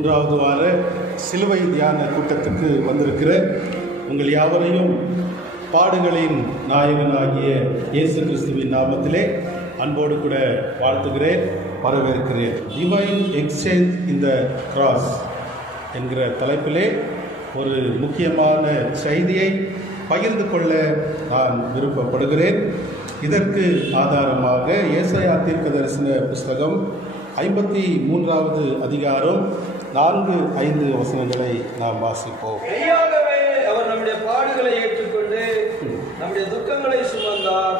மூன்றாவது வார சிலுவை தியான கூட்டத்துக்கு வந்திருக்கிற உங்கள் யாவரையும் பாடுகளின் நாயகனாகிய இயேசு கிறிஸ்துவின் நாமத்திலே அன்போடு கூட வாழ்த்துகிறேன், வரவேற்கிறேன். டிவைன் எக்ஸ்சேஞ்ச் இன் த கிராஸ் என்கிற தலைப்பிலே ஒரு முக்கியமான செய்தியை பகிர்ந்து கொள்ள நான் விருப்பப்படுகிறேன். இதற்கு ஆதாரமாக ஏசாயா தீர்க்கதரிசன புஸ்தகம் 53வது அதிகாரம் 4-5 வசனங்களை நாம் வாசிப்போம். மெய்யாகவே அவர் நம்முடைய பாடுகளை ஏற்றுக்கொண்டு நம்முடைய துக்கங்களை சுமந்தார்.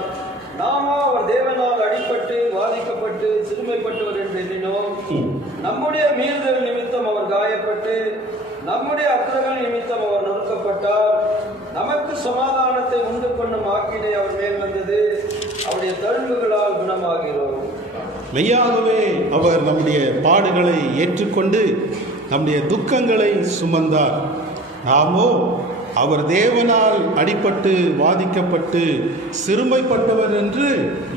நாமோ அவர் தேவனால் அடிபட்டு வாதிக்கப்பட்டு சிறுமைப்பட்டவர் என்று எண்ணினோம். நம்முடைய மீறுதல் நிமித்தம் அவர் காயப்பட்டு நம்முடைய அக்கிரமங்கள் நிமித்தம் அவர் நொறுக்கப்பட்டார். நமக்கு சமாதானத்தை உண்டு பண்ணும் ஆக்கினை அவர் மேல் வந்தது. அவருடைய தழும்புகளால் குணமாகிறோம். மெய்யாகவே அவர் நம்முடைய பாடுகளை ஏற்றுக்கொண்டு நம்முடைய துக்கங்களை சுமந்தார். நாமோ அவர் தேவனால் அடிபட்டு வாதிக்கப்பட்டு சிறுமைப்பட்டவர் என்று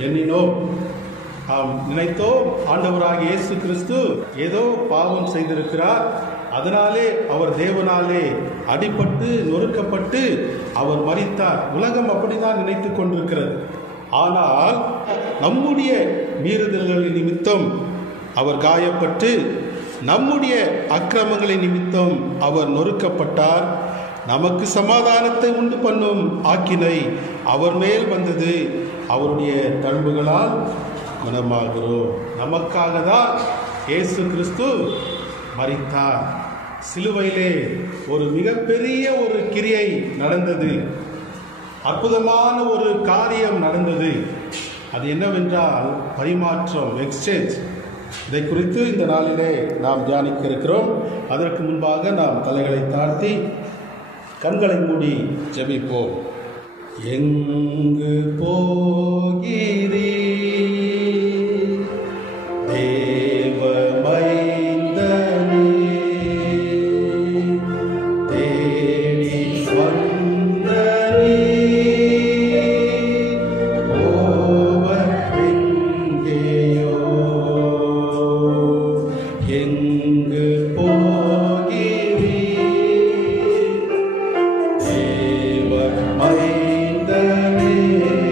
எண்ணினோம். நாம் நினைத்தோம் ஆண்டவராகிய இயேசு கிறிஸ்து ஏதோ பாவம் செய்திருக்கிறார், அதனாலே அவர் தேவனாலே அடிபட்டு நொறுக்கப்பட்டு அவர் மரித்தார். உலகம் அப்படிதான் நினைத்து கொண்டிருக்கிறது. ஆனால் நம்முடைய மீறுதல்களின் நிமித்தம் அவர் காயப்பட்டு நம்முடைய அக்கிரமங்களின் நிமித்தம் அவர் நொறுக்கப்பட்டார். நமக்கு சமாதானத்தை உண்டு பண்ணும் ஆக்கினை அவர் மேல் வந்தது. அவருடைய தழும்புகளால் குணமாகிறோம். நமக்காக தான் இயேசு கிறிஸ்து மரித்தார். சிலுவையிலே ஒரு மிகப்பெரிய ஒரு கிரியை நடந்தது, அற்புதமான ஒரு காரியம் நடந்தது. அது என்னவென்றால் பரிமாற்றம், எக்ஸ்சேஞ்ச். இதை குறித்து இந்த நாளிலே நாம் தியானிக்க இருக்கிறோம். அதற்கு முன்பாக நாம் தலைகளை தாழ்த்தி கண்களை மூடி ஜெபிப்போம். எங்கு போகிறீ Amen.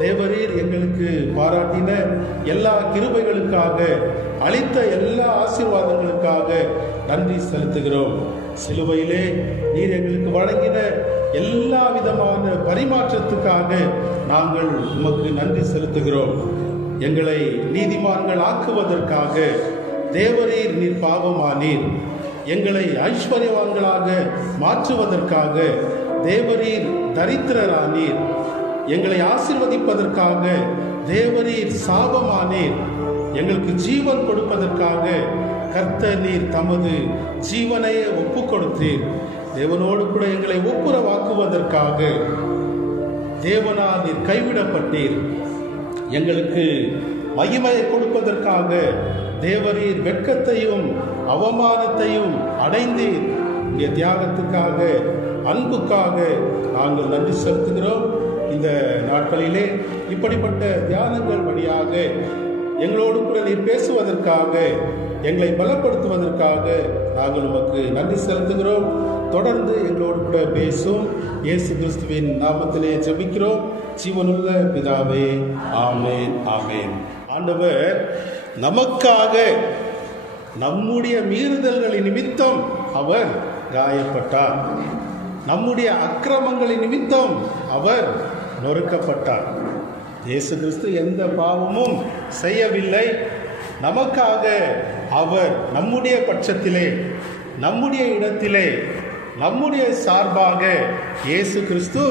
தேவரீர் எங்களுக்கு பாராட்டின எல்லா கிருபைகளுக்காக, அளித்த எல்லா ஆசீர்வாதங்களுக்காக நன்றி செலுத்துகிறோம். சிலுவையிலே நீர் எங்களுக்கு வழங்கின எல்லா விதமான பரிமாற்றத்துக்காக நாங்கள் உமக்கு நன்றி செலுத்துகிறோம். எங்களை நீதிமான்கள் ஆக்குவதற்காக தேவரீர் நீர் பாவமானீர். எங்களை ஐஸ்வர்யவான்களாக மாற்றுவதற்காக தேவரீர் தரித்திரரானீர். எங்களை ஆசீர்வதிப்பதற்காக தேவரீர் சாபமானீர். எங்களுக்கு ஜீவன் கொடுப்பதற்காக கர்த்தர் நீர் தமது ஜீவனையே ஒப்பு கொடுத்தீர். தேவனோடு கூட எங்களை ஒப்புரவாக்குவதற்காக தேவனால் நீர் கைவிடப்பட்டீர். எங்களுக்கு மகிமையை கொடுப்பதற்காக தேவரீர் வெட்கத்தையும் அவமானத்தையும் அடைந்தீர். உடைய தியாகத்துக்காக, அன்புக்காக நாங்கள் நன்றி செலுத்துகிறோம். இந்த நாட்களிலே இப்படிப்பட்ட தியானங்கள் வழியாக எங்களோடு கூட நீர் பேசுவதற்காக, எங்களை பலப்படுத்துவதற்காக நாங்கள் உமக்கு நன்றி செலுத்துகிறோம். தொடர்ந்து எங்களோடு கூட பேசும் இயேசு கிறிஸ்துவின் நாமத்திலே ஜெபிக்கிறோம். ஜீவனுள்ள பிதாவே, ஆமென், ஆமென். ஆண்டவர் நமக்காக நம்முடைய மீறுதல்களின் நிமித்தம் அவர் காயப்பட்டார். நம்முடைய அக்கிரமங்களின் நிமித்தம் அவர் நொறுக்கப்பட்டார். இயேசு கிறிஸ்து எந்த பாவமும் செய்யவில்லை. நமக்காக அவர் நம்முடைய பட்சத்திலே, நம்முடைய இடத்திலே, நம்முடைய சார்பாக இயேசு கிறிஸ்து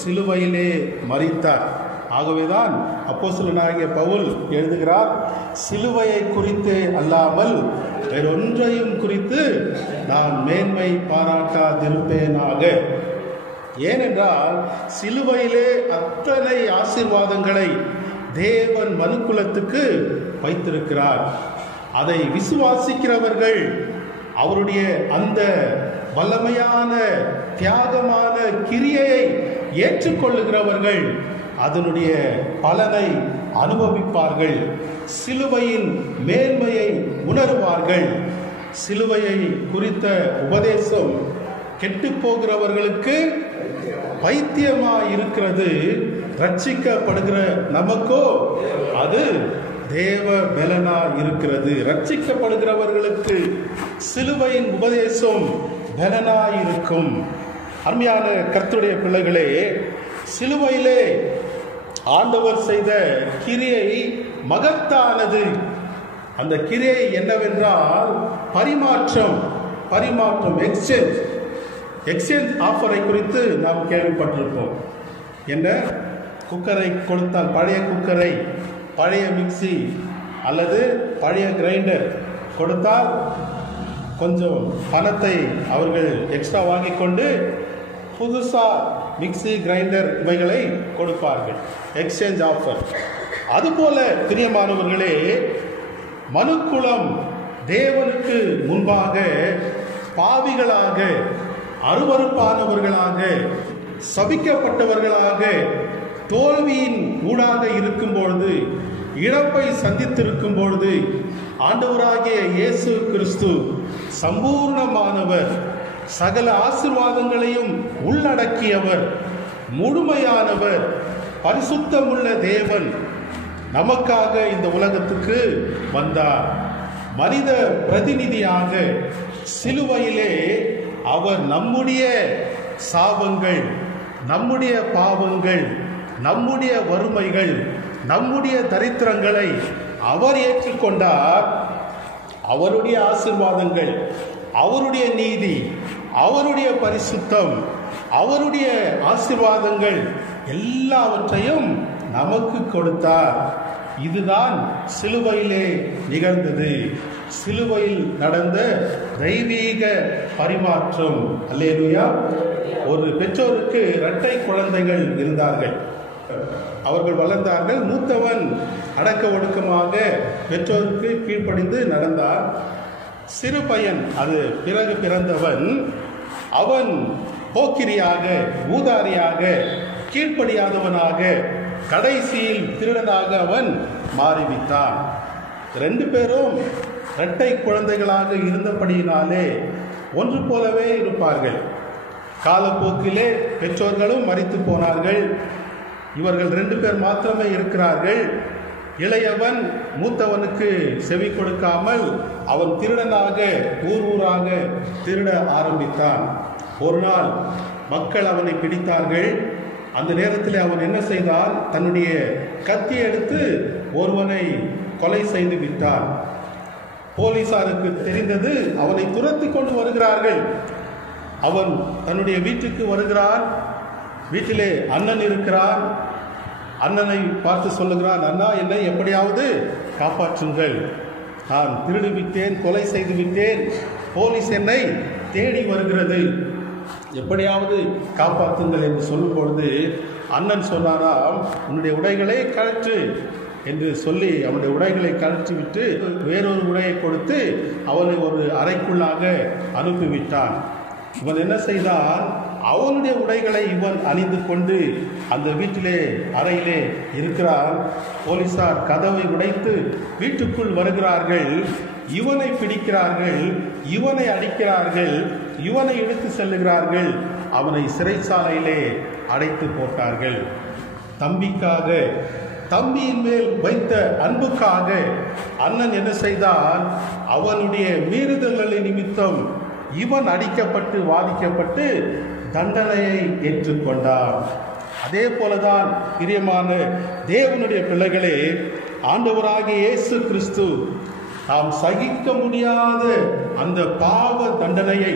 சிலுவையிலே மரித்தார். ஆகவேதான் அப்போஸ்தலனாகிய பவுல் எழுதுகிறார், சிலுவையை குறித்து அல்லாமல் வேறொன்றையும் குறித்து நான் மேன்மை பாராட்டாதிருப்பேனாக. ஏனென்றால் சிலுவையிலே அத்தனை ஆசீர்வாதங்களை தேவன் மனுக்குலத்துக்கு வைத்திருக்கிறார். அதை விசுவாசிக்கிறவர்கள், அவருடைய அந்த வல்லமையான தியாகமான கிரியையை ஏற்றுக்கொள்ளுகிறவர்கள் அதனுடைய பலனை அனுபவிப்பார்கள். சிலுவையின் மேன்மையை உணர்வார்கள். சிலுவையை குறித்த உபதேசம் கெட்டு போகிறவர்களுக்கு பைத்தியமாய் இருக்கிறது, ரட்சிக்கப்படுகிற நமக்கோ அது தேவ பலனா இருக்கிறது. ரட்சிக்கப்படுகிறவர்களுக்கு சிலுவையின் உபதேசம் பலனா இருக்கும். அருமையான கர்த்தருடைய பிள்ளைகளே, சிலுவையிலே ஆண்டவர் செய்த கிரியை மகத்தானது. அந்த கிரியை என்னவென்றால் பரிமாற்றம். எக்ஸ்சேஞ்ச் ஆஃபரை குறித்து நாம் கேள்விப்பட்டிருப்போம். என்ன, குக்கரை கொடுத்தால், பழைய குக்கரை, பழைய மிக்சி அல்லது பழைய கிரைண்டர் கொடுத்தால் கொஞ்சம் பணத்தை அவர்கள் எக்ஸ்ட்ரா வாங்கி கொண்டு புதுசா மிக்சி, கிரைண்டர் இவைகளை கொடுப்பார்கள். Exchange offer. அதுபோல பிரியமானவர்களே, மனுக்குலம் தேவனுக்கு முன்பாக பாவிகளாக, அருவருப்பானவர்களாக, சபிக்கப்பட்டவர்களாக, தோல்வியின் ஊடாக இருக்கும் பொழுது, இழப்பை சந்தித்திருக்கும் பொழுது, ஆண்டவராகிய இயேசு கிறிஸ்து சம்பூர்ணமானவர், சகல ஆசீர்வாதங்களையும் உள்ளடக்கியவர், முழுமையானவர், பரிசுத்தமுள்ள தேவன் நமக்காக இந்த உலகத்துக்கு வந்தார். மனித பிரதிநிதியாக சிலுவையிலே அவர் நம்முடைய சாபங்கள், நம்முடைய பாவங்கள், நம்முடைய வறுமைகள், நம்முடைய தரித்திரங்களை அவர் ஏற்றுக்கொண்டார். அவருடைய ஆசீர்வாதங்கள், அவருடைய நீதி, அவருடைய பரிசுத்தம், அவருடைய ஆசீர்வாதங்கள் எல்லாவற்றையும் நமக்கு கொடுத்தார். இதுதான் சிலுவையிலே நிகழ்ந்தது. சிலுவையில் நடந்த தெய்வீக பரிமாற்றம். அல்லேலூயா. ஒரு பெற்றோருக்கு இரட்டை குழந்தைகள் இருந்தார்கள். அவர்கள் வளர்ந்தார்கள். மூத்தவன் அடக்க ஒடுக்கமாக பெற்றோருக்கு கீழ்ப்படிந்து நடந்தார். சிறு பையன், அது பிறகு பிறந்தவன், அவன் போக்கிரியாக, ஊதாரியாக, கீழ்ப்படியாதவனாக, கடைசியில் திருடனாக அவன் மாறிவிட்டான். ரெண்டு பேரும் இரட்டை குழந்தைகளாக இருந்தபடியினாலே ஒன்று போலவே இருப்பார்கள். காலப்போக்கிலே பெற்றோர்களும் மரித்து போனார்கள். இவர்கள் 2 பேர் மாத்திரமே இருக்கிறார்கள். இளையவன் மூத்தவனுக்கு செவி கொடுக்காமல் அவன் திருடனாக ஊராக திருட ஆரம்பித்தான். ஒரு நாள் மக்கள் அவனை பிடித்தார்கள். அந்த நேரத்தில் அவன் என்ன செய்தான்? தன்னுடைய கத்தி எடுத்து ஒருவனை கொலை செய்து விட்டான். போலீசாருக்கு தெரிந்தது. அவனை துரத்தி கொண்டு வருகிறார்கள். அவன் தன்னுடைய வீட்டுக்கு வருகிறான். வீட்டிலே அண்ணன் இருக்கிறான். அண்ணனை பார்த்து சொல்லுகிறான், அண்ணா, என்னை எப்படியாவது காப்பாற்றுங்கள், நான் திருடி விட்டேன், கொலை செய்து விட்டேன், போலீஸ் என்னை தேடி வருகிறது, எப்படியாவது காப்பாற்றுங்கள் என்று சொல்லும் பொழுது அண்ணன் சொன்னாராம், உன்னுடைய உடைகளை கழற்று என்று சொல்லி அவனுடைய உடைகளை கழற்றி விட்டு வேறொரு உடையை கொடுத்து அவனை ஒரு அறைக்குள்ளாக அனுப்பிவிட்டான். இவன் என்ன செய்தான்? அவனுடைய உடைகளை இவன் அணிந்து கொண்டு அந்த வீட்டிலே அறையிலே இருக்கிறான். போலீசார் கதவை உடைத்து வீட்டுக்குள் வருகிறார்கள். இவனை பிடிக்கிறார்கள், இவனை அடிக்கிறார்கள், இவனை இழுத்து செல்லுகிறார்கள். அவனை சிறைச்சாலையிலே அடைத்து போட்டார்கள். தம்பிக்காக, தம்பியின் மேல் வைத்த அன்புக்காக அண்ணன் என்ன செய்தான்? அவனுடைய மீறுதல்களின் நிமித்தம் இவன் அடிக்கப்பட்டு வாதிக்கப்பட்டு தண்டனையை ஏற்றுக்கொண்டான். அதே போலதான் பிரியமான தேவனுடைய பிள்ளைகளே, ஆண்டவராகிய இயேசு கிறிஸ்து நாம் சகிக்க முடியாத அந்த பாவ தண்டனையை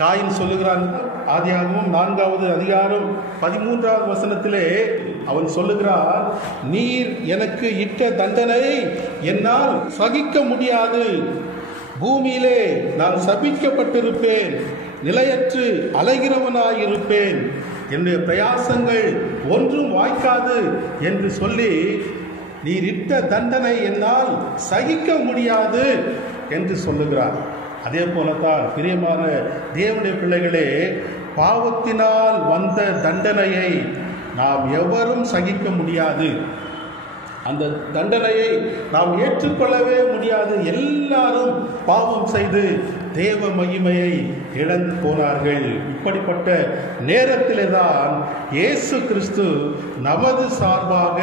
காயின் சொல்லுகிறான். ஆதியாகமம் 4வது அதிகாரம் 13வது வசனத்திலே அவன் சொல்லுகிறான், நீர் எனக்கு இட்ட தண்டனை என்னால் சகிக்க முடியாது, பூமியிலே நான் சபிக்கப்பட்டிருப்பேன், நிலையற்று அலைகிறவனாயிருப்பேன், என்னுடைய பிரயாசங்கள் ஒன்றும் வாய்க்காது என்று சொல்லி நீர் இட்ட தண்டனை என்னால் சகிக்க முடியாது என்று சொல்லுகிறார். அதே போலத்தான் பிரியமான தேவனுடைய பிள்ளைகளே, பாவத்தினால் வந்த தண்டனையை நாம் எவரும் சகிக்க முடியாது. அந்த தண்டனையை நாம் ஏற்றுக்கொள்ளவே முடியாது. எல்லாரும் பாவம் செய்து தேவ மகிமையை இழந்து போனார்கள். இப்படிப்பட்ட நேரத்திலே தான் இயேசு கிறிஸ்து நமது சார்பாக,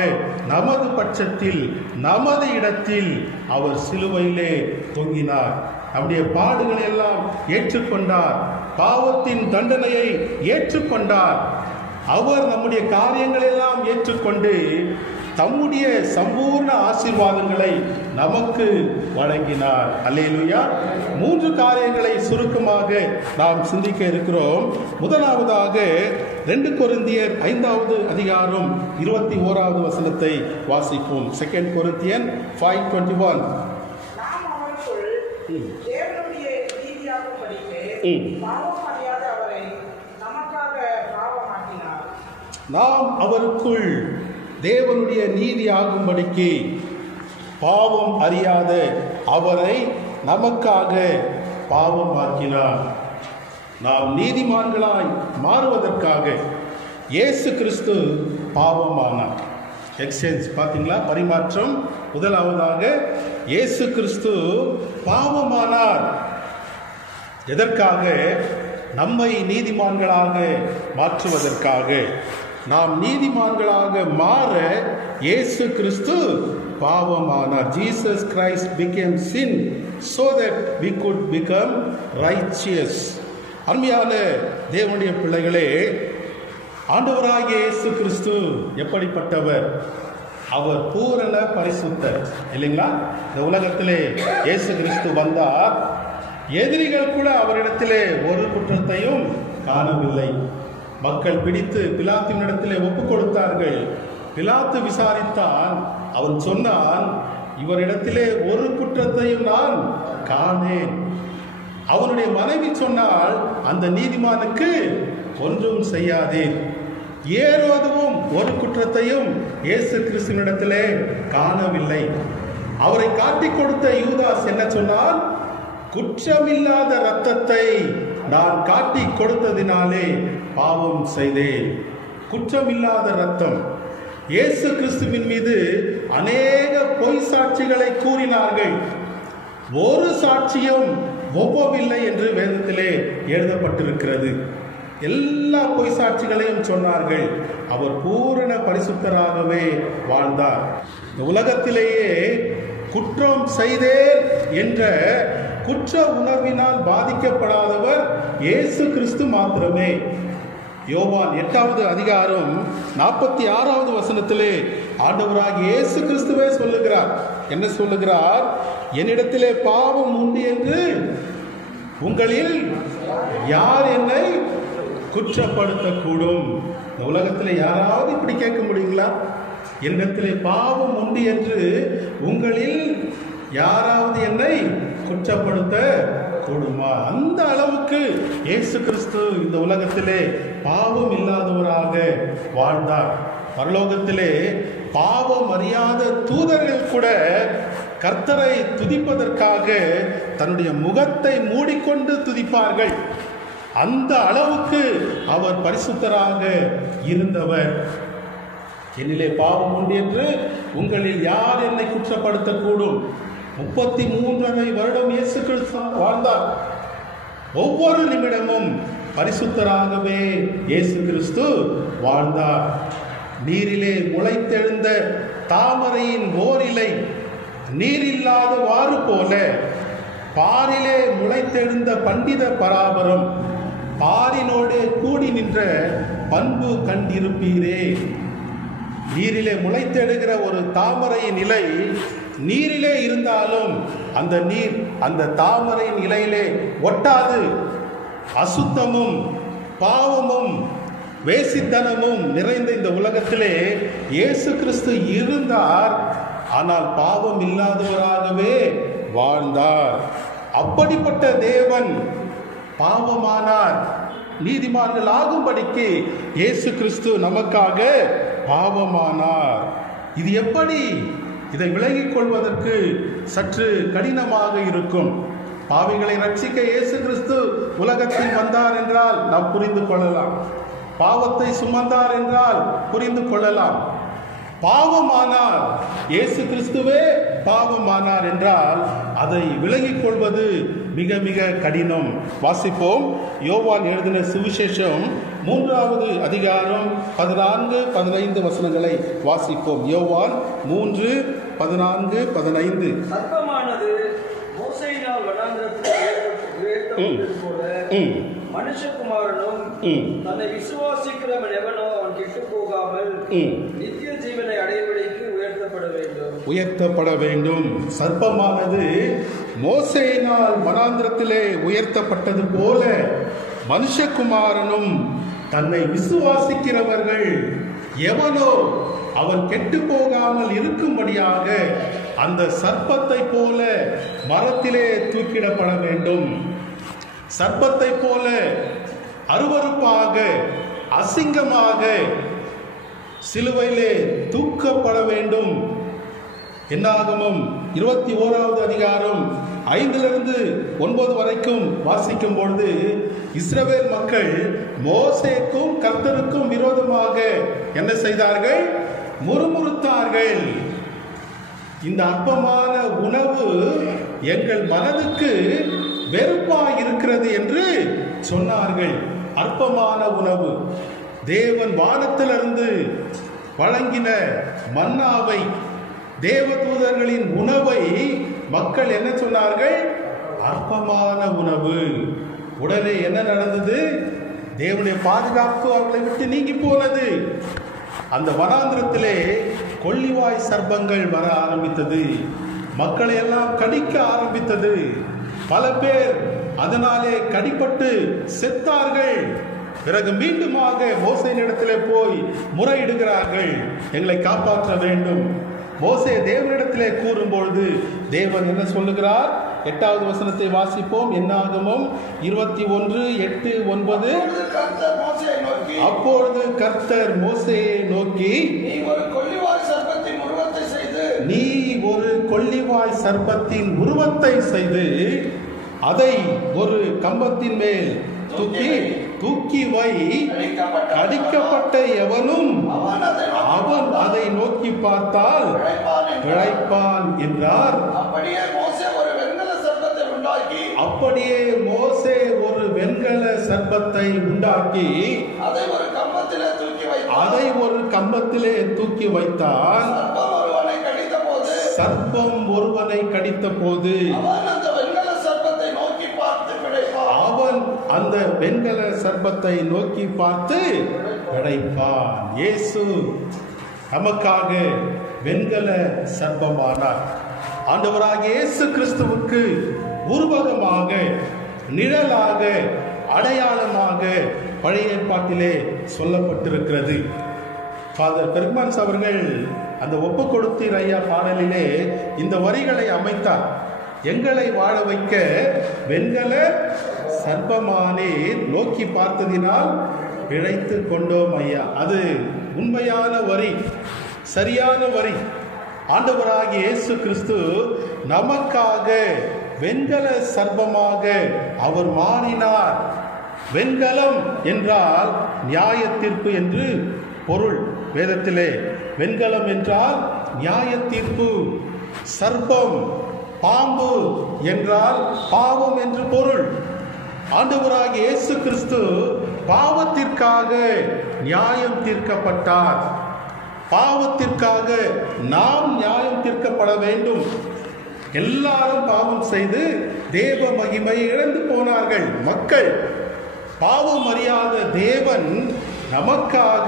நமது பட்சத்தில், நமது இடத்தில் அவர் சிலுவையிலே தொங்கினார். நம்முடைய பாடுகளை எல்லாம் ஏற்றுக்கொண்டார். பாவத்தின் தண்டனையை ஏற்றுக்கொண்டார். அவர் நம்முடைய காரியங்களை எல்லாம் ஏற்றுக்கொண்டு தம்முடைய சம்பூர்ண ஆசீர்வாதங்களை நமக்கு வழங்கினார். அல்லேலூயா. 3 காரியங்களை சுருக்கமாக நாம் சிந்திக்க இருக்கிறோம். முதலாவதாக 2 கொரிந்தியர் 5வது அதிகாரம் 21வது வசனத்தை வாசிப்போம். 2 கொரிந்தியர் 5:21. நாம் அவருக்குள் தேவனுடைய நீதியாகும்படிக்கு பாவம் அறியாத அவரை நமக்காக பாவமாக்கினார். நாம் நீதிமான்களாய் மாறுவதற்காக இயேசு கிறிஸ்து பாவமானார். எக்ஸ்சேஞ்ச் பார்த்தீங்களா? பரிமாற்றம். முதலாவதாக இயேசு கிறிஸ்து பாவமானார். எதற்காக? நம்மை நீதிமான்களாக மாற்றுவதற்காக. நாம் நீதிமான்களாக மாற இயேசு கிறிஸ்து பாவமானார். Jesus Christ became sin so that we could become righteous. அருமையான தேவனுடைய பிள்ளைகளே, ஆண்டவராகிய இயேசு கிறிஸ்து எப்படிப்பட்டவர்? அவர் பூரண பரிசுத்தர் இல்லைங்களா? இந்த உலகத்திலே இயேசு கிறிஸ்து வந்தார். எதிரிகள் கூட அவரிடத்திலே ஒரு குற்றத்தையும் காணவில்லை. மக்கள் பிடித்து பிலாத்தினிடத்திலே ஒப்பு கொடுத்தார்கள். பிலாத்து விசாரித்தான். அவன் சொன்னான், இவரிடத்திலே ஒரு குற்றத்தையும் நான் காணேன். அவனுடைய மனைவி சொன்னால், அந்த நீதிமானுக்கு ஒன்றும் செய்யாதேன். ஏரோதுவும் ஒரு குற்றத்தையும் இயேசு கிறிஸ்துவினிடத்திலே காணவில்லை. அவரை காட்டிக் கொடுத்த யூதாஸ் என்ன சொன்னான்? குற்றமில்லாத இரத்தத்தை நான் காட்டி கொடுத்ததினாலே பாவம் செய்தேன். குற்றமில்லாத இரத்தம். இயேசு கிறிஸ்துவின் மீது அநேக பொய் சாட்சிகளை கூறினார்கள். ஒரு சாட்சியும் ஒவ்வொவில்லை என்று வேதத்திலே எழுதப்பட்டிருக்கிறது. எல்லா பொய் சாட்சிகளையும் சொன்னார்கள். அவர் பூரண பரிசுத்தராகவே வாழ்ந்தார். இந்த உலகத்திலேயே குற்றம் செய்தேன் என்ற குற்ற உணர்வினால் பாதிக்கப்படாதவர் இயேசு கிறிஸ்து மாத்திரமே. யோவான் 8வது அதிகாரம் 46வது வசனத்திலே ஆண்டவராகிய இயேசு கிறிஸ்துவே சொல்லுகிறார். என்ன சொல்லுகிறார்? என்னிடத்திலே பாவம் உண்டு என்று உங்களில் யார் என்னை குற்றப்படுத்தக்கூடும்? இந்த உலகத்தில் யாராவது இப்படி கேட்க முடியுங்களா? என்னிடத்திலே பாவம் உண்டு என்று உங்களில் யாராவது என்னை குற்றப்படுத்த கூடுமா? அந்த அளவுக்கு இயேசு கிறிஸ்து இந்த உலகத்திலே பாவம் இல்லாதவராக வாழ்ந்தார். பரலோகத்திலே பாவம் அறியாத தூதர்கள் கூட கர்த்தரை துதிப்பதற்காக தன்னுடைய முகத்தை மூடிக்கொண்டு துதிப்பார்கள். அந்த அளவுக்கு அவர் பரிசுத்தராக இருந்தவர். என்னிலே பாவம் உண்டு என்று உங்களில் யார் என்னை குற்றப்படுத்தக்கூடும்? 33 வருடம் இயேசு கிறிஸ்து வாழ்ந்தார். ஒவ்வொரு நிமிடமும் பரிசுத்தராகவே இயேசு கிறிஸ்து வாழ்ந்தார். நீரிலே முளைத்தெழுந்த தாமரையின் ஓரிலை நீரில்லாத வாறு போல பாரிலே முளைத்தெழுந்த பண்டித பராபரம் பாரினோடு கூடி நின்ற பண்பு கண்டிருப்பீரே. நீரிலே முளைத்தெழுகிற ஒரு தாமரையின் இலை நீரிலே இருந்தாலும் அந்த நீர் அந்த தாமரையின் இலையிலே ஒட்டாது. அசுத்தமும் பாவமும் வேசித்தனமும் நிறைந்த இந்த உலகத்திலே இயேசு கிறிஸ்து இருந்தார். ஆனால் பாவம் இல்லாதவராகவே வாழ்ந்தார். அப்படிப்பட்ட தேவன் பாவமானார். நீதிமான்கள் ஆகும்படிக்கு இயேசு கிறிஸ்து நமக்காக பாவமானார். இது எப்படி? இதை விலகிக் கொள்வதற்கு சற்று கடினமாக இருக்கும். பாவிகளை ரட்சிக்க இயேசு கிறிஸ்து உலகத்தில் வந்தார் என்றால் நாம் புரிந்து கொள்ளலாம். பாவத்தை சுமந்தார் என்றால் புரிந்து கொள்ளலாம். பாவமானார், இயேசு கிறிஸ்துவே பாவமானார் என்றால் அதை விலகிக் கொள்வது மிக மிக கடினம். வாசிப்போம். யோவான் எழுதின சுவிசேஷம் 3வது அதிகாரம் 14-15 வசனங்களை வாசிப்போம். யோவான் 3:14-15. சர்ப்பமானது மோசேயினால் வனாந்திரத்தில் உயர்த்தப்பட்டது போல மனுஷகுமாரனும் தன்னை விசுவாசிக்கிறவன் எவனோ அவன் கெட்டு போகாமல் நித்திய ஜீவனை அடைவதற்கு உயர்த்தப்பட வேண்டும். சர்ப்பமானது மோசேயினால் வனாந்திரத்திலே உயர்த்தப்பட்டது போல மனுஷகுமாரனும் தன்னை விசுவாசிக்கிறவர்கள் எவனோ அவன் கெட்டு போகாமல் இருக்கும்படியாக அந்த சர்ப்பத்தை போல மரத்திலே தூக்கிடப்பட வேண்டும். சர்ப்பத்தை போல அருவருப்பாக அசிங்கமாக சிலுவையிலே தூக்கப்பட வேண்டும். என்னாகமம் 21வது அதிகாரம் 5-9 வரைக்கும் வாசிக்கும் பொழுது இஸ்ரவேல் மக்கள் மோசேக்கும் கர்த்தருக்கும் விரோதமாக என்ன செய்தார்கள்? முறுமுறுத்தார்கள். இந்த அற்பமான உணவு எங்கள் மனதுக்கு வெறுப்பாய் இருக்கிறது என்று சொன்னார்கள். அற்பமான உணவு, தேவன் வானத்திலிருந்து வழங்கின மன்னாவை, தேவதூதர்களின் உணவை மக்கள் என்ன சொன்னார்கள்? அற்பமான உணவு. உடனே என்ன நடந்தது? தேவனுடைய பாதுகாப்பு அவர்களை விட்டு நீங்கி போனது. அந்த வனாந்திரத்திலே கொள்ளிவாய் சர்ப்பங்கள் வர ஆரம்பித்தது. மக்களை எல்லாம் கடிக்க ஆரம்பித்தது. பல பேர் அதனாலே கடிப்பட்டு செத்தார்கள். பிறகு மீண்டுமாக மோசேயினிடத்திலே போய் முறையிடுகிறார்கள், எங்களை காப்பாற்ற வேண்டும். மோசே தேவனிடத்திலே கூறும்பொழுது தேவன் என்ன சொல்லுகிறார்? 8வது வசனத்தை வாசிப்போம். என்னாகமம் 21:8-9. அப்பொழுது கர்த்தர் மோசேயை நோக்கி, நீ ஒரு கொள்ளிவாய் சர்ப்பத்தின் உருவத்தை செய்து அதை ஒரு கம்பத்தின் மேல் தூக்கி வை. அடிக்கப்பட்ட எவனும் அவன் அதை நோக்கி பார்த்தால் பிழைப்பான் என்றார். அப்படியே மோசே ஒரு வெண்கல சர்ப்பத்தை உண்டாக்கி அதை ஒரு கம்பத்திலே தூக்கி வைத்தான். சர்ப்பம் ஒருவனை கடித்த போது அவன் அந்த வெண்கல சர்ப்பத்தை நோக்கி பார்த்து பிழைப்பான். இயேசு நமக்காக வெண்கல சர்ப்பமானார். ஆண்டவராகிய இயேசு கிறிஸ்துவுக்கு உருவகமாக, நிழலாக, அடையாளமாக பழைய ஏற்பாட்டிலே சொல்லப்பட்டிருக்கிறது. ஃபாதர் பெர்க்மன்ஸ் அவர்கள் அந்த ஒப்பு கொடுத்தீர் ஐயா பாடலிலே இந்த வரிகளை அமைத்தார். எங்களை வாழ வைக்க வெண்கல சர்ப்பமானே நோக்கி பார்த்ததினால் பிழைத்து கொண்டோம் ஐயா. அது உண்மையான வரி, சரியான வரி. ஆண்டவராகிய இயேசு கிறிஸ்து நமக்காக வெண்கல சர்ப்பமாக அவர் மாறினார். வெண்கலம் என்றால் நியாய தீர்ப்பு என்று பொருள். வேதத்திலே வெண்கலம் என்றால் நியாய தீர்ப்பு. சர்ப்பம், பாம்பு என்றால் பாவம் என்று பொருள். ஆண்டவராகிய இயேசு கிறிஸ்து பாவத்திற்காக நியாயம் தீர்க்கப்பட்டார். பாவத்திற்காக நாம் நியாயம் தீர்க்கப்பட வேண்டும். எல்லாரும் பாவம் செய்து தேவ மகிமை இழந்து போனார்கள். மக்கள் பாவம் அறியாத தேவன் நமக்காக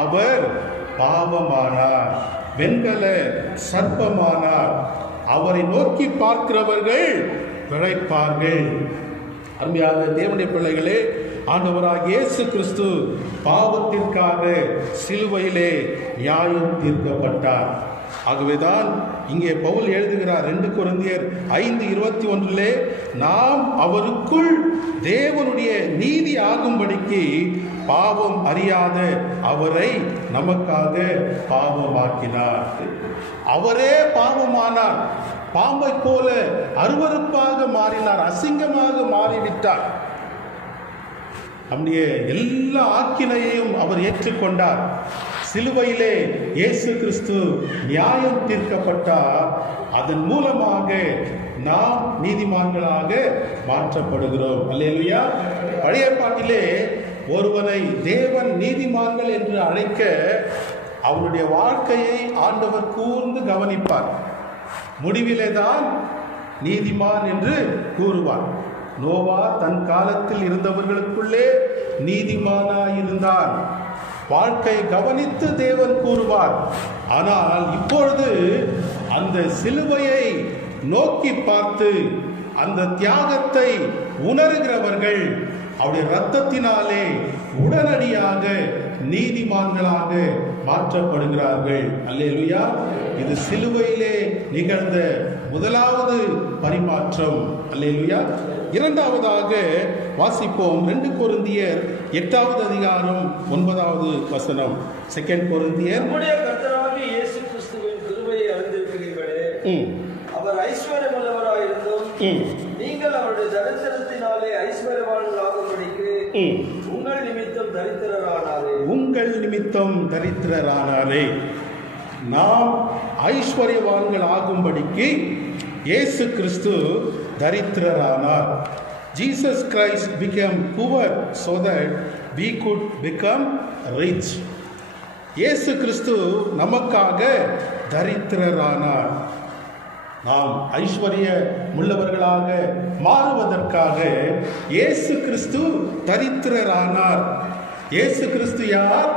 அவர் பாவமானார், வெண்கல சர்ப்பமானார். அவரை நோக்கி பார்க்கிறவர்கள் பிழைப்பார்கள். அருமையான தேவனுடைய பிள்ளைகளே, ஆண்டவராகிய இயேசு கிறிஸ்து பாவத்திற்காக சிலுவையிலே நியாயம் தீர்க்கப்பட்டார். ஆகவேதான் இங்கே பவுல் எழுதுகிறார் 2 கொரிந்தியர் 5:21 நாம் அவருக்குள் தேவனுடைய நீதி ஆகும்படிக்கு பாவம் அறியாத அவரை நமக்காக பாவமாக்கினார். அவரே பாவமானார். பாம்பை போல அருவருப்பாக மாறினார், அசிங்கமாக மாறிவிட்டார். நம்முடைய எல்லா ஆக்கினையையும் அவர் ஏற்றுக்கொண்டார். சிலுவையிலே இயேசு கிறிஸ்து நியாயம் தீர்க்கப்பட்டார். அதன் மூலமாக நாம் நீதிமான்களாக மாற்றப்படுகிறோம். அல்லேலூயா. பழைய ஏற்பாட்டிலே ஒருவனை தேவன் நீதிமான்கள் என்று அழைக்க அவனுடைய வாழ்க்கையை ஆண்டவர் கூர்ந்து கவனிப்பார். முடிவிலே தான் நீதிமான் என்று கூறுவார். நோவா தன் காலத்தில் இருந்தவர்களுக்குள்ளே நீதிமானாயிருந்தான். வாழ்க்கை கவனித்து தேவன் கூறுவார். ஆனால் இப்பொழுது அந்த சிலுவையை நோக்கி பார்த்து அந்த தியாகத்தை உணர்கிறவர்கள் அவருடைய இரத்தத்தினாலே உடனடியாக நீதிமான்களாக மாற்றப்படுகிறார்கள். அல்லேலூயா. இது சிலுவையிலே நிகழ்ந்த முதலாவது பரிமாற்றம். அல்லேலூயா. இரண்டாவதாக வாசிப்போம் 2 கொரிந்தியர் 8வது அதிகாரம் 9வது வசனம். 2 கொரிந்தியர். நம்முடைய கர்த்தராகிய இயேசு கிறிஸ்துவின் கிருபையை அறிந்திருக்கிறீர்களே, அவர் ஐஸ்வர்யமுள்ளவராய் இருந்தும் நீங்கள் அவருடைய தரித்திரத்தினாலே ஐஸ்வர்யவான்களாகும்படிக்கு உங்கள் நிமித்தம் தரித்திரரானாரே. உங்கள் நிமித்தம் தரித்திரரானாரே. நாம் ஐஸ்வர்யவான்கள் ஆகும்படிக்கு இயேசு கிறிஸ்து தரித்திரரானார். Jesus Christ became poor so that we could become rich. இயேசு கிறிஸ்து நமக்காக தரித்திரரானார். நாம் ஐஸ்வர்ய உள்ளவர்களாக மாறுவதற்காக இயேசு கிறிஸ்து தரித்திரரானார். இயேசு கிறிஸ்து யார்?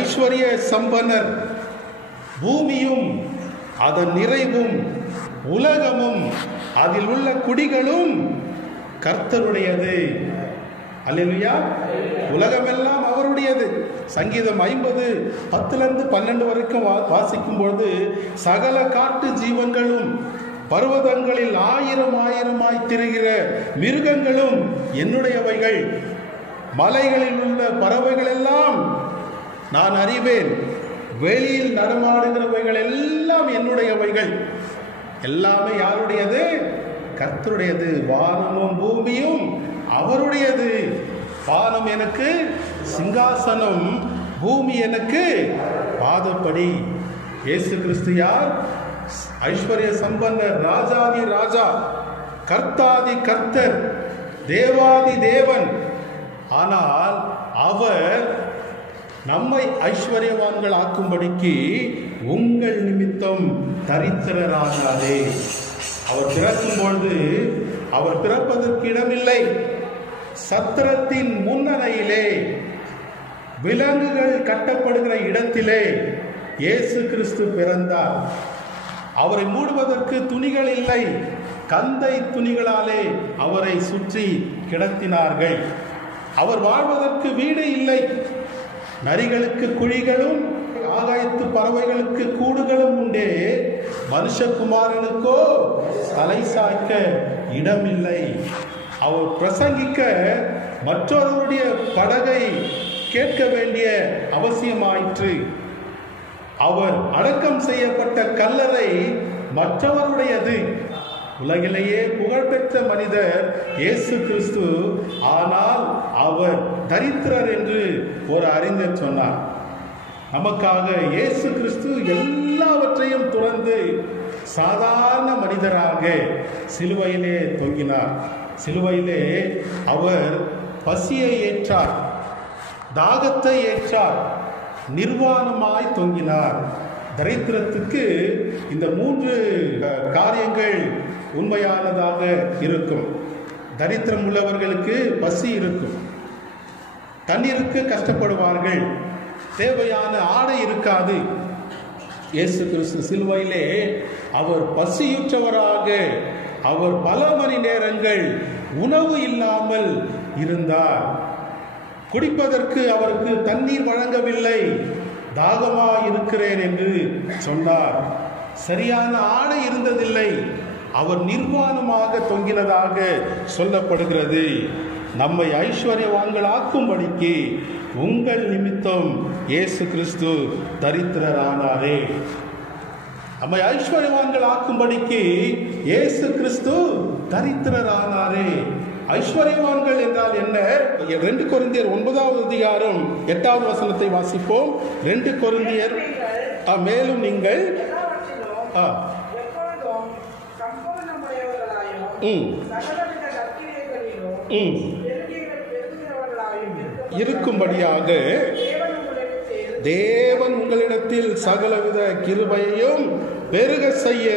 ஐஸ்வர்ய சம்பனர். பூமியும் அதன் நிறைவும் உலகமும் அதில் உள்ள குடிகளும் கர்த்தருடையது. அல்லேலூயா. உலகமெல்லாம் அவருடையது. சங்கீதம் 50:10-12 வரைக்கும் வாசிக்கும் பொழுது சகல காட்டு ஜீவன்களும் பர்வதங்களில் 1000 திரிகிற மிருகங்களும் என்னுடையவைகள், மலைகளில் உள்ள பறவைகள் எல்லாம் நான் அறிவேன், வெளியில் நடமாடுகிறவைகள் எல்லாம் என்னுடையவைகள். எல்லாமே யாருடையது? கர்த்தருடையது. வானமும் பூமியும் அவருடையது. வானம் எனக்கு சிங்காசனம், பூமி எனக்கு பாதப்படி. இயேசு கிறிஸ்து யார்? ஐஸ்வர்ய சம்பன்னர், ராஜாதி ராஜா, கர்த்தாதி கர்த்தர், தேவாதி தேவன். ஆனால் அவர் நம்மை ஐஸ்வர்யவான்கள் ஆக்கும்படிக்கு உங்கள் நிமித்தம் தரித்திரரானாரே. அவர் பிறக்கும் பொழுது அவர் பிறப்பதற்கு இடமில்லை. சத்திரத்தின் முன்னணையிலே, விலங்குகள் கட்டப்படுகிற இடத்திலே இயேசு கிறிஸ்து பிறந்தார். அவரை மூடுவதற்கு துணிகள் இல்லை. கந்தை துணிகளாலே அவரை சுற்றி கிடத்தினார்கள். அவர் வாழ்வதற்கு வீடு இல்லை. நரிகளுக்கு குழிகளும் ஆகாயத்து பறவைகளுக்கு கூடுகளும் உண்டே, மனுஷகுமாரனுக்கோ தலை சாய்க்க இடமில்லை. அவர் பிரசங்கிக்க மற்றொருவருடைய படகை கேட்க வேண்டிய அவசியமாயிற்று. அவர் அடக்கம் செய்யப்பட்ட கல்லறை மற்றவருடையது. உலகிலேயே புகழ்பெற்ற மனிதர் இயேசு கிறிஸ்து. ஆனால் அவர் தரித்திரர் என்று ஒரு அறிஞர் சொன்னார். நமக்காக இயேசு கிறிஸ்து எல்லாவற்றையும் துறந்து சாதாரண மனிதராக சிலுவையிலே தொங்கினார். சிலுவையிலே அவர் பசியை ஏற்றார், தாகத்தை ஏற்றார், நிர்வாணமாய் தொங்கினார். தரித்திரத்துக்கு இந்த 3 காரியங்கள் உண்மையானதாக இருக்கும். தரித்திரம் உள்ளவர்களுக்கு பசி இருக்கும், தண்ணீருக்கு கஷ்டப்படுவார்கள், தேவையான ஆடை இருக்காது. இயேசு கிறிஸ்து சிலுவையிலே அவர் பசியுற்றவராக, அவர் பல மணி நேரங்கள் உணவு இல்லாமல் இருந்தார். குடிப்பதற்கு அவருக்கு தண்ணீர் வழங்கவில்லை. தாகமா இருக்கிறேன் என்று சொன்னார். சரியான ஆடை இருந்ததில்லை. அவர் நிர்வாணமாக தொங்கினதாக சொல்லப்படுகிறது. நம்மை ஐஸ்வர்யவான்கள் ஆக்கும்படிக்கு உங்கள் நிமித்தம் இயேசு கிறிஸ்து தரித்திரரானாரே. நம்மை ஐஸ்வர்யவான்கள் ஆக்கும்படிக்கு இயேசு கிறிஸ்து தரித்திரரானாரே. ஐஸ்வர்யவான்கள் என்றால் என்ன? 2 கொரிந்தியர் 9வது அதிகாரம் 8வது வசனத்தை வாசிப்போம். 2 கொரிந்தியர். மேலும் நீங்கள் இருக்கும்படியாக தேவன் உங்களிடத்தில் சகலவித கிருபையையும் பெருக செய்ய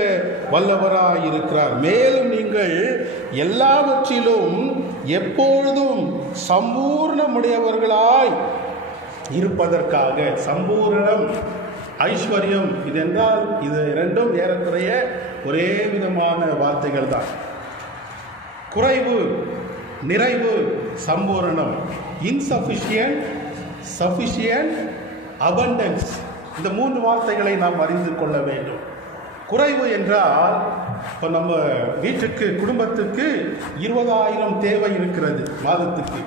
வல்லவராயிருக்கிறார். மேலும் நீங்கள் எல்லாவற்றிலும் எப்பொழுதும் சம்பூர்ணமுடையவர்களாய் இருப்பதற்காக. சம்பூரணம், ஐஸ்வர்யம், இதென்றால் இது 2ம் ஏறக்குறைய ஒரே விதமான வார்த்தைகள் தான். குறைவு, நிறைவு, சம்பூரணம். Insufficient, sufficient, abundance. இந்த 3 வார்த்தைகளை நாம் அறிந்து கொள்ள வேண்டும். குறைவு என்றால், இப்போ நம்ம வீட்டுக்கு, குடும்பத்துக்கு 20,000 தேவை இருக்கிறது மாதத்துக்கு.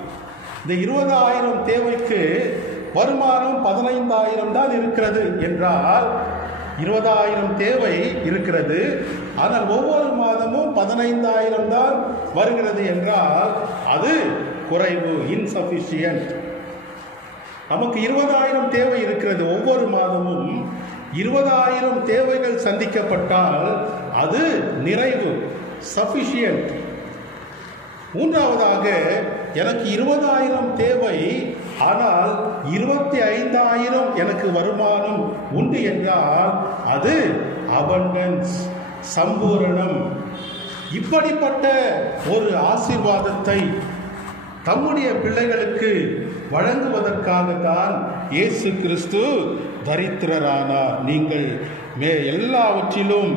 இந்த 20,000 தேவைக்கு வருமானம் 15,000 தான் இருக்கிறது என்றால் 20,000 தேவை இருக்கிறது. ஆனால் ஒவ்வொரு மாதமும் 15,000 தான் வருகிறது என்றால் அது குறைவு, இன்சஃபிஷியன்ட். நமக்கு 20,000 தேவை இருக்கிறது. ஒவ்வொரு மாதமும் 20,000 தேவைகள் சந்திக்கப்பட்டால் அது நிறைவு, சஃபிஷியன்ட். மூன்றாவதாக, எனக்கு 20,000 தேவை, ஆனால் 25,000 எனக்கு வருமானம் உண்டு என்றால் அது அபண்டன்ஸ், சம்பூரணம். இப்படிப்பட்ட ஒரு ஆசீர்வாதத்தை தம்முடைய பிள்ளைகளுக்கு வழங்குவதற்காகத்தான் இயேசு கிறிஸ்து தரித்திரரானார். நீங்கள் எல்லாவற்றிலும்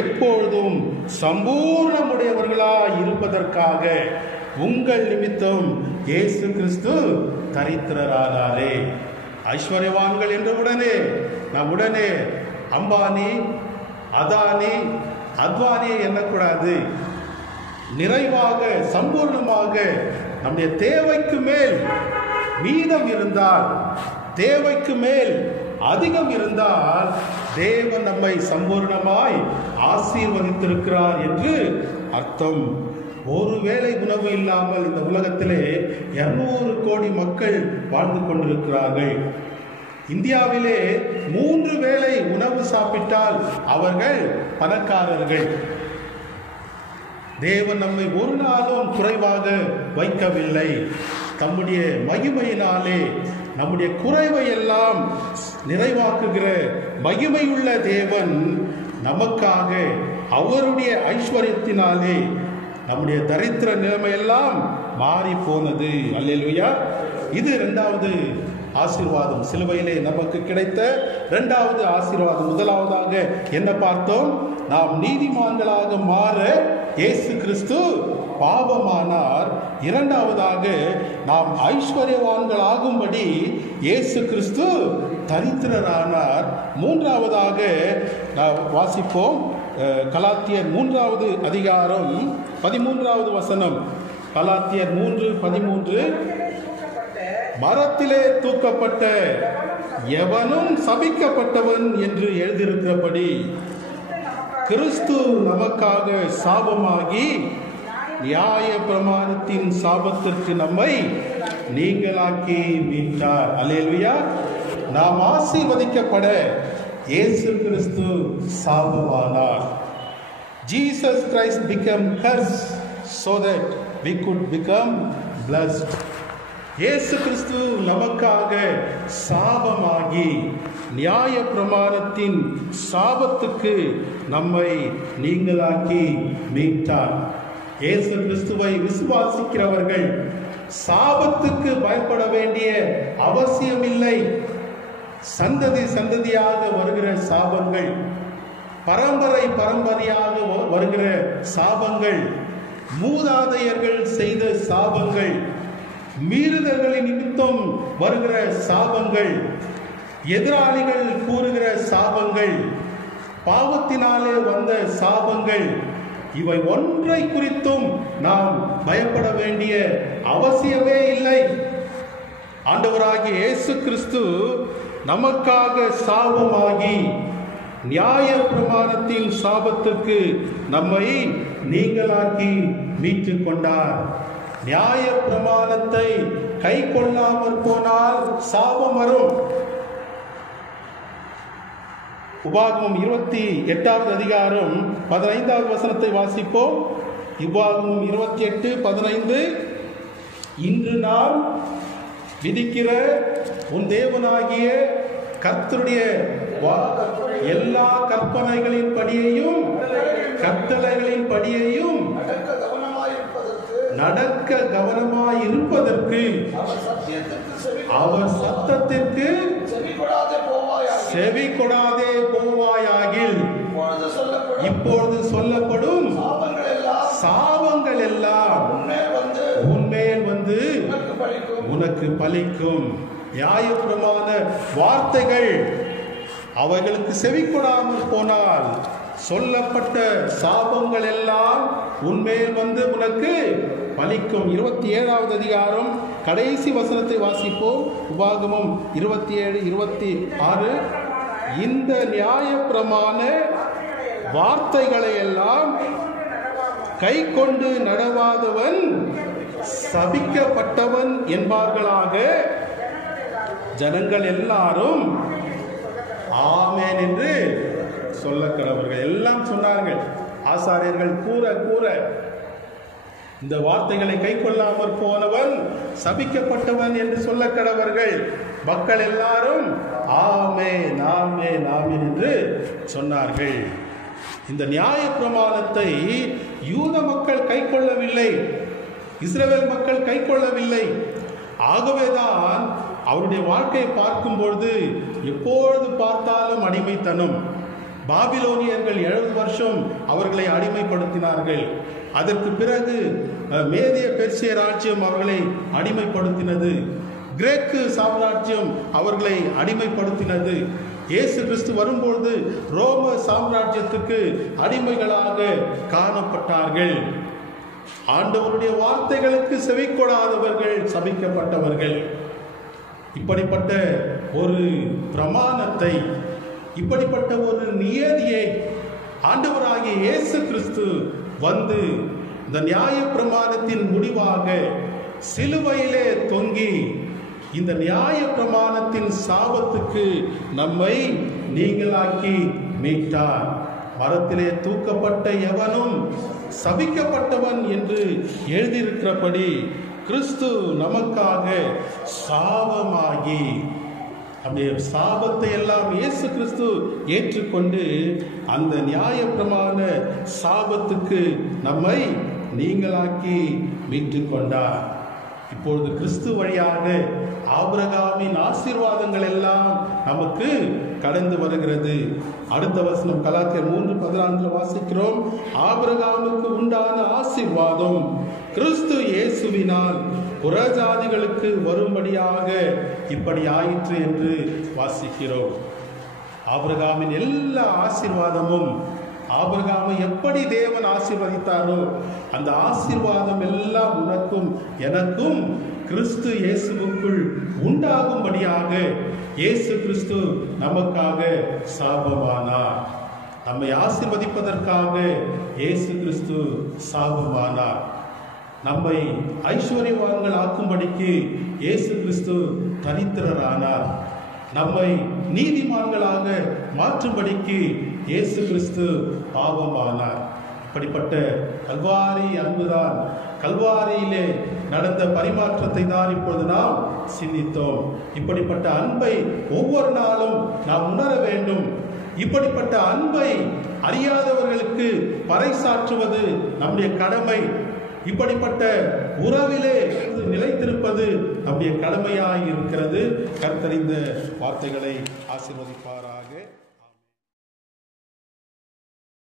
எப்பொழுதும் சம்பூர்ணமுடையவர்களாய் இருப்பதற்காக உங்கள் நிமித்தம் இயேசு கிறிஸ்து தரித்திரரானாரே. ஐஸ்வர்யவான்கள் என்ற உடனே அம்பானி, அதானி, அத்வானி எண்ணக்கூடாது. நிறைவாக, சம்பூர்ணமாக நம்முடைய தேவைக்கு மேல் மீதம் இருந்தால், தேவைக்கு மேல் அதிகம் இருந்தால் தேவன் நம்மை சம்பூர்ணமாய் ஆசீர்வதித்திருக்கிறார் என்று அர்த்தம். ஒருவேளை உணவு இல்லாமல் இந்த உலகத்திலே 200 கோடி மக்கள் வாழ்ந்து கொண்டிருக்கிறார்கள். இந்தியாவிலே 3 வேளை உணவு சாப்பிட்டால் அவர்கள் பணக்காரர்கள். தேவன் நம்மை ஒரு நாளும் குறைவாக வைக்கவில்லை. தம்முடைய மகிமையினாலே நம்முடைய குறைவை எல்லாம் நிறைவாக்குகிற மகிமையுள்ள தேவன் நமக்காக அவருடைய ஐஸ்வர்யத்தினாலே நம்முடைய தரித்திர நிலைமையெல்லாம் மாறி போனது. அல்லேலூயா. இது இரண்டாவது ஆசீர்வாதம், சிலுவையிலே நமக்கு கிடைத்த இரண்டாவது ஆசீர்வாதம். முதலாவதாக என்ன பார்த்தோம்? நாம் நீதிமான்களாக மாற இயேசு கிறிஸ்து பாவமானார். இரண்டாவதாக நாம் ஐஸ்வர்யவான்களாகும்படி இயேசு கிறிஸ்து தரித்திரரானார். மூன்றாவதாக நாம் வாசிப்போம் கலாத்தியர் 3வது அதிகாரம் 13வது வசனம். கலாத்தியர் 3:13. மரத்திலே தூக்கப்பட்ட எவனும் சபிக்கப்பட்டவன் என்று எழுதியிருக்கிறபடி கிறிஸ்து நமக்காக சாபமாகி நியாய பிரமாணத்தின் சாபத்திற்கு நம்மை நீங்களாக்கி மீட்டார். அல்லேலூயா. நாம் ஆசீர்வதிக்கப்பட இயேசு கிறிஸ்து சாபமானார். Jesus Christ became cursed so that we could become blessed. இயேசு கிறிஸ்து நமக்காக சாபமாகி நியாய பிரமாணத்தின் சாபத்துக்கு நம்மை நீங்களாக்கி மீட்டார். இயேசு கிறிஸ்துவை விசுவாசிக்கிறவர்கள் சாபத்துக்கு பயப்பட வேண்டிய அவசியமில்லை. சந்ததி சந்ததியாக வருகிற சாபங்கள், பரம்பரை பரம்பரையாக வருகிற சாபங்கள், மூதாதையர்கள் செய்த சாபங்கள், மீறுதல்களின் நிமித்தம் வருகிற சாபங்கள், எதிராளிகள் கூறுகிற சாபங்கள், பாவத்தினாலே வந்த சாபங்கள், இவை ஒன்றை குறித்தும் நாம் பயப்பட வேண்டிய அவசியமே இல்லை. ஆண்டவராகிய இயேசு கிறிஸ்து நமக்காக சாபமாகி நியாய பிரமாணத்தின் சாபத்துக்கு நம்மை நீங்களாக்கி மீட்டுக் கொண்டார். நியாய பிரமாணத்தை கை கொள்ளாமற் போனால் சாபம் வரும். உபாகமம் 28வது அதிகாரம் 15வது வசனத்தை வாசிப்போம். உபாகமம் 28:15. இன்று நான் விதிக்கிற உன் தேவனாகிய கர்த்தருடைய எல்லா கற்பனைகளின் படியையும் கட்டளைகளின் படியையும் நடக்க கவனமாயிருப்பதற்கு அவர் சத்தத்திற்கு செவி கொடாதே போவாயாகில் இப்பொழுது சொல்லப்படும் சாபங்கள் எல்லாம் உன்மேல் வந்து உனக்கு பலிக்கும். நியாயப்பிரமாண வார்த்தைகள் அவைகளுக்கு செவி கொடாமல் போனால் சொல்லப்பட்ட சாபங்கள் எல்லாம் உன்மேல் வந்து உனக்கு பலிக்கும். 27வது அதிகாரம் கடைசி வசனத்தை வாசிப்போம். உபாகமம் 27:26. இந்த நியாயப்பிரமாண வார்த்தைகளை எல்லாம் கை கொண்டு நடவாதவன் சபிக்கப்பட்டவன் என்பார்களாக. ஜனங்கள் எல்லாரும் ஆமென் என்று சொல்ல கடவர்கள். எல்லாம் சொன்னார்கள். ஆசாரியர்கள் கூற கூற இந்த வார்த்தைகளை கை கொள்ளாமற் போனவன் சபிக்கப்பட்டவன் என்று சொல்ல கடவர்கள். மக்கள் எல்லாரும் ஆமென் ஆமென் ஆமென் என்று சொன்னார்கள். இந்த நியாய பிரமாணத்தை யூத மக்கள் கை கொள்ளவில்லை, இஸ்ரவேல் மக்கள் கை கொள்ளவில்லை. ஆகவேதான் அவருடைய வாழ்க்கையை பார்க்கும் பொழுது எப்பொழுது பார்த்தாலும் அடிமைத்தனம். பாபிலோனியர்கள் 70 வருஷம் அவர்களை அடிமைப்படுத்தினார்கள். அதற்கு பிறகு மேதிய பெர்சிய ராஜ்யம் அவர்களை அடிமைப்படுத்தினது. கிரேக்கு சாம்ராஜ்யம் அவர்களை அடிமைப்படுத்தினது. இயேசு கிறிஸ்து வரும்பொழுது ரோம சாம்ராஜ்யத்துக்கு அடிமைகளாக காணப்பட்டார்கள். ஆண்டவருடைய வார்த்தைகளுக்கு செவி கொடாதவர்கள் சபிக்கப்பட்டவர்கள். இப்படிப்பட்ட ஒரு பிரமாணத்தை, இப்படிப்பட்ட ஒரு நியதியை ஆண்டவராகிய இயேசு கிறிஸ்து வந்து இந்த நியாய பிரமாணத்தின் முடிவாக சிலுவையிலே தொங்கி இந்த நியாய பிரமாணத்தின் சாபத்துக்கு நம்மை நீங்களாக்கி மீட்டார். மரத்திலே தூக்கப்பட்ட எவனும் சபிக்கப்பட்டவன் என்று எழுதியிருக்கிறபடி கிறிஸ்து நமக்காக சாபமாகி, அப்படியே சாபத்தை எல்லாம் இயேசு கிறிஸ்து ஏற்றுக்கொண்டு அந்த நியாயப்பிரமாண சாபத்துக்கு நம்மை நீங்களாக்கி மீட்டு கொண்டார். இப்பொழுது கிறிஸ்து வழியாக ஆபிரகாமின் ஆசீர்வாதங்கள் எல்லாம் நமக்கு கடந்து வருகிறது. அடுத்த வசனம் கலாத்தியர் 3:14 வாசிக்கிறோம். ஆபிரகாமுக்கு உண்டான ஆசீர்வாதம் கிறிஸ்து இயேசுவினால் புறஜாதிகளுக்கு வரும்படியாக இப்படி ஆயிற்று என்று வாசிக்கிறோம். ஆபிரகாமின் எல்லா ஆசீர்வாதமும், ஆபிரகாமை எப்படி தேவன் ஆசீர்வதித்தாரோ அந்த ஆசீர்வாதம் எல்லாம் உனக்கும் எனக்கும் கிறிஸ்து இயேசுவுக்குள் உண்டாகும்படியாக இயேசு கிறிஸ்து நமக்காக சாபமானார். நம்மை ஆசீர்வதிப்பதற்காக இயேசு கிறிஸ்து சாபமானார். நம்மை ஐஸ்வர்யவான்கள் ஆக்கும்படிக்கு இயேசு கிறிஸ்து தரித்திரரானார். நம்மை நீதிமான்களாக மாற்றும்படிக்கு இயேசு கிறிஸ்து பாவமானார். இப்படிப்பட்ட கல்வாரி அன்புதான், கல்வாரியிலே நடந்த பரிமாற்றத்தை தான் இப்பொழுது நாம் சிந்தித்தோம். இப்படிப்பட்ட அன்பை ஒவ்வொரு நாளும் நாம் உணர வேண்டும். இப்படிப்பட்ட அன்பை அறியாதவர்களுக்கு பறைசாற்றுவது நம்முடைய கடமை. இப்படிப்பட்ட உறவிலே நிலைத்திருப்பது நம்முடைய கடமையாய் இருக்கிறது. கர்த்தர் இந்த வார்த்தைகளை ஆசீர்வதிப்பாராக.